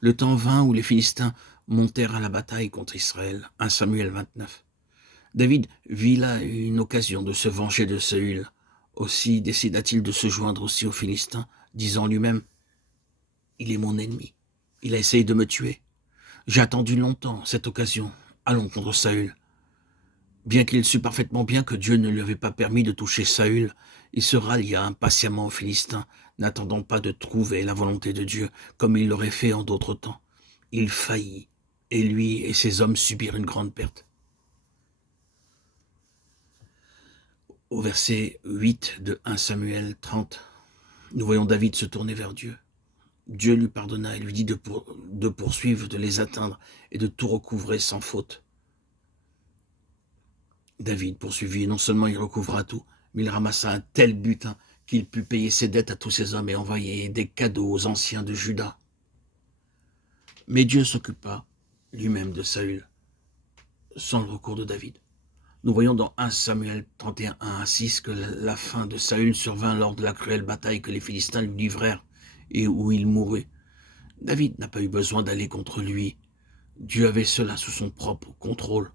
Le temps vint où les Philistins montèrent à la bataille contre Israël. 1 Samuel 29. David vit là une occasion de se venger de Saül. Aussi décida-t-il de se joindre aussi aux Philistins, disant lui-même, « Il est mon ennemi. Il a essayé de me tuer. J'ai attendu longtemps cette occasion. Allons contre Saül. » Bien qu'il sût parfaitement bien que Dieu ne lui avait pas permis de toucher Saül, il se rallia impatiemment aux Philistins, n'attendant pas de trouver la volonté de Dieu, comme il l'aurait fait en d'autres temps. Il faillit, et lui et ses hommes subirent une grande perte. Au verset 8 de 1 Samuel 30, nous voyons David se tourner vers Dieu. Dieu lui pardonna et lui dit de poursuivre, de les atteindre et de tout recouvrer sans faute. David poursuivit, et non seulement il recouvra tout, mais il ramassa un tel butin qu'il put payer ses dettes à tous ses hommes et envoyer des cadeaux aux anciens de Juda. Mais Dieu s'occupa lui-même de Saül, sans le recours de David. Nous voyons dans 1 Samuel 31, 1 à 6 que la fin de Saül survint lors de la cruelle bataille que les Philistins lui livrèrent et où il mourut. David n'a pas eu besoin d'aller contre lui. Dieu avait cela sous son propre contrôle.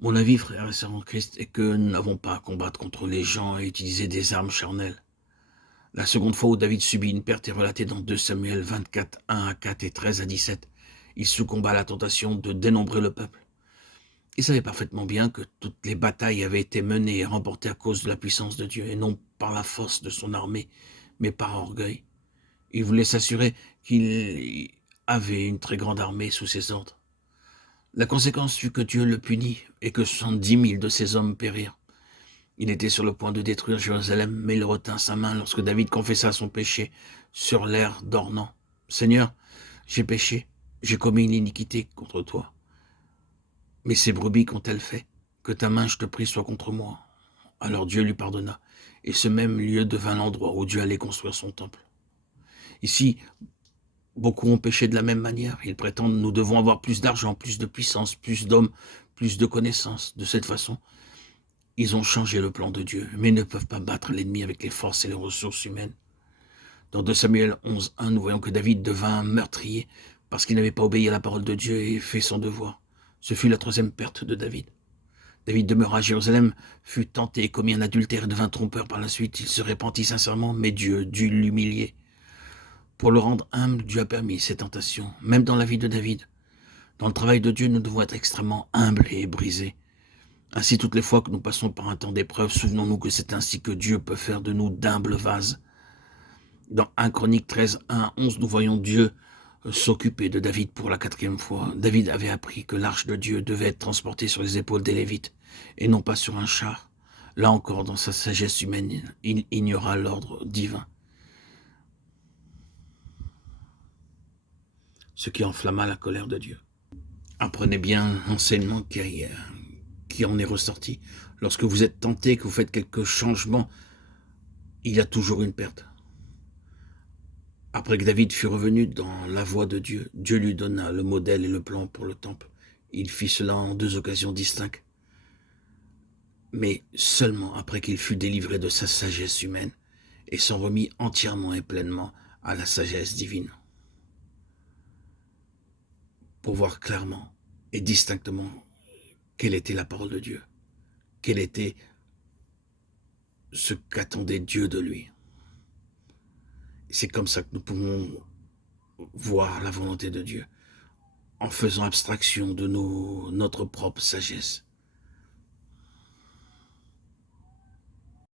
Mon avis, frères et sœurs en Christ, est que nous n'avons pas à combattre contre les gens et utiliser des armes charnelles. La seconde fois où David subit une perte est relatée dans 2 Samuel 24, 1 à 4 et 13 à 17. Il succomba à la tentation de dénombrer le peuple. Il savait parfaitement bien que toutes les batailles avaient été menées et remportées à cause de la puissance de Dieu, et non par la force de son armée, mais par orgueil. Il voulait s'assurer qu'il avait une très grande armée sous ses ordres. La conséquence fut que Dieu le punit et que 70 000 de ses hommes périrent. Il était sur le point de détruire Jérusalem, mais il retint sa main lorsque David confessa son péché sur l'air d'Ornan. « Seigneur, j'ai péché, j'ai commis une iniquité contre toi. Mais ces brebis qu'ont-elles fait? Que ta main, je te prie, soit contre moi. » Alors Dieu lui pardonna, et ce même lieu devint l'endroit où Dieu allait construire son temple. Ici, beaucoup ont péché de la même manière. Ils prétendent, nous devons avoir plus d'argent, plus de puissance, plus d'hommes, plus de connaissances. De cette façon, ils ont changé le plan de Dieu, mais ne peuvent pas battre l'ennemi avec les forces et les ressources humaines. Dans 2 Samuel 11, 1, nous voyons que David devint un meurtrier parce qu'il n'avait pas obéi à la parole de Dieu et fait son devoir. Ce fut la troisième perte de David. David demeura à Jérusalem, fut tenté et commis un adultère et devint trompeur par la suite. Il se repentit sincèrement, mais Dieu dut l'humilier. Pour le rendre humble, Dieu a permis ces tentations, même dans la vie de David. Dans le travail de Dieu, nous devons être extrêmement humbles et brisés. Ainsi, toutes les fois que nous passons par un temps d'épreuve, souvenons-nous que c'est ainsi que Dieu peut faire de nous d'humbles vases. Dans 1 Chronique 13, 1 à 11, nous voyons Dieu s'occuper de David pour la 4e fois. David avait appris que l'arche de Dieu devait être transportée sur les épaules des Lévites et non pas sur un char. Là encore, dans sa sagesse humaine, il ignora l'ordre divin, ce qui enflamma la colère de Dieu. Apprenez bien l'enseignement qui en est ressorti. Lorsque vous êtes tenté, que vous faites quelques changements, il y a toujours une perte. Après que David fut revenu dans la voie de Dieu, Dieu lui donna le modèle et le plan pour le temple. Il fit cela en 2 occasions distinctes, mais seulement après qu'il fut délivré de sa sagesse humaine et s'en remit entièrement et pleinement à la sagesse divine. Pour voir clairement et distinctement quelle était la parole de Dieu, quel était ce qu'attendait Dieu de lui. C'est comme ça que nous pouvons voir la volonté de Dieu, en faisant abstraction de notre propre sagesse.